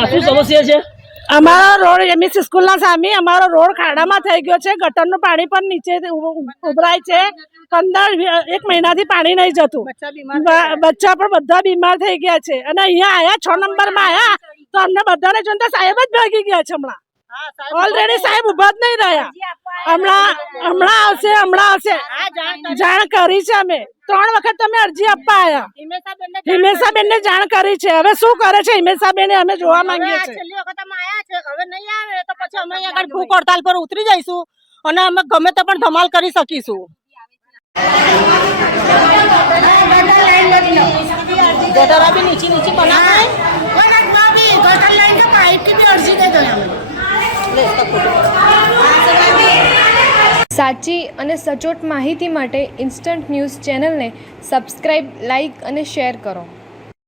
આવશે છે? અમારો રોડ એમએસ સ્કૂલના સામે અમારો રોડ ખાડામાં થઈ ગયો છે. ગટરનું પાણી પણ નીચે ઉભરાય છે. પંદર એક મહિનાથી પાણી નહીં જતું. બચ્ચા પણ બધા બીમાર થઈ ગયા છે. અને અહીંયા આયા છ નંબરમાં આયા તો અમને બધાને જોઈને સાહેબ જ ભાગી ગયા છે હમણાં. ઓલરેડી સાહેબ ઊભા જ નહીં રહ્યા. હમણાં હમણાં આવશે હમણાં આવશે. જાણ કરી. છે અમે. ત્રણ વખત તમે અરજી આપવા હિમેશાબેન ને જાણ કરી. છે. હવે શું કરે છે? હિમેશાબેન અમે જોવા માંગીએ છીએ. છેલ્લી વખત અમે આયા છે. હવે નહીં આવે તો પછી અમે અહીંયા આગળ ભૂખ હડતાલ પર ઉતરી જઈશું અને અમે ગમે તે પણ ધમાલ કરી શકીશું. ગટરા બી નીચે નીચે બનાવાય સાચી અને સચોટ માહિતી માટે ઇન્સ્ટન્ટ ન્યૂઝ ચેનલને સબસ્ક્રાઈબ લાઇક અને શેર કરો.